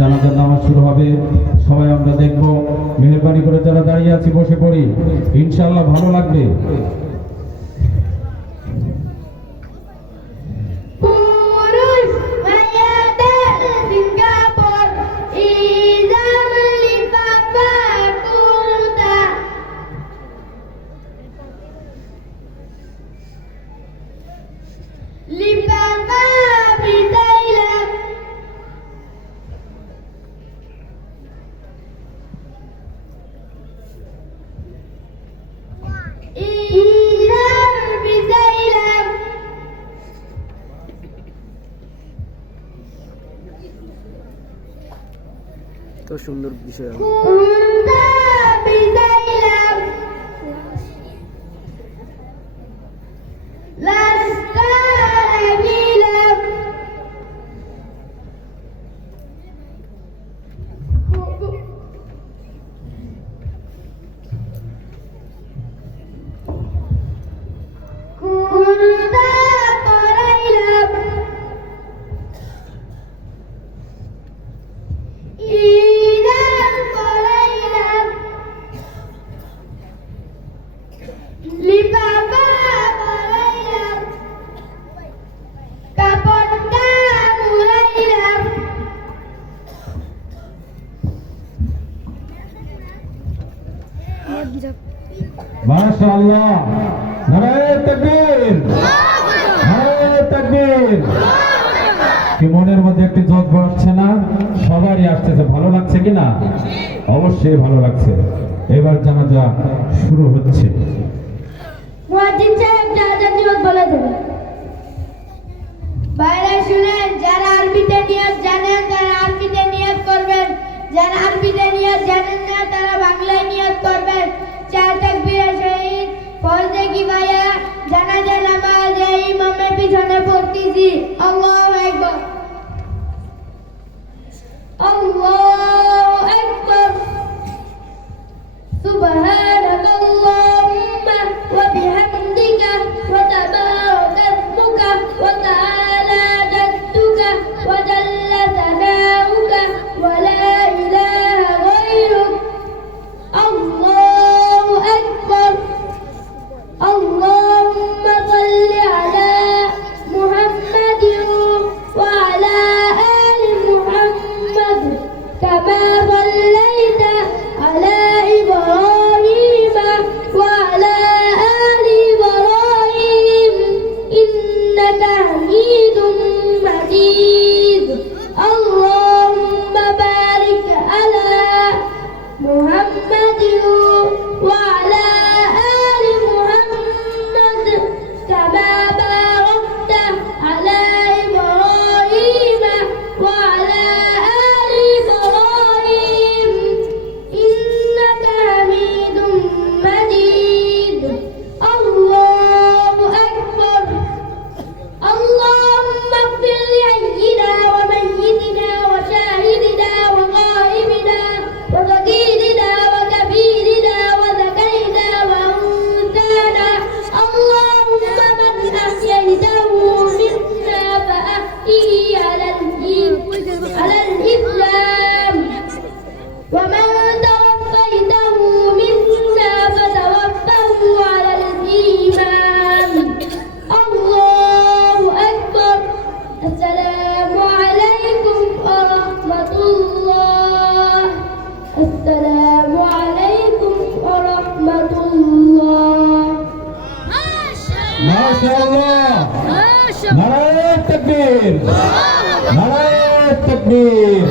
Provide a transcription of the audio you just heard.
জানাজার নামাজ শুরু হবে। সবাই আমরা দেখব। মেহরবানি করে যারা দাঁড়িয়ে আছি, বসে পড়ি। ইনশাল্লাহ ভালো লাগবে। সুন্দর বিষয়। মাশাআল্লাহ। নারায়ে তাকবীর। নারায়ে তাকবীর। কি মনের মধ্যে একটি জজ্ব আসছে না? সবারই আসতেছে। ভালো লাগছে কি না? অবশ্যই ভালো লাগছে। এবার জানাজা শুরু হচ্ছে। মুয়াজ্জিন সাহেব জানাজা নিয়ত বলে দেবেন বাইরে শুনেন, যারা আরবিতে নিয়ত জানেন, তারা আরবিতে নিয়ত করবেন। যারা আরবিতে নিয়ত জানেন না tirmizi Allahu Ekber Allah মাশাআল্লাহ। নারায়ে তাকবীর। নারায়ে তাকবীর।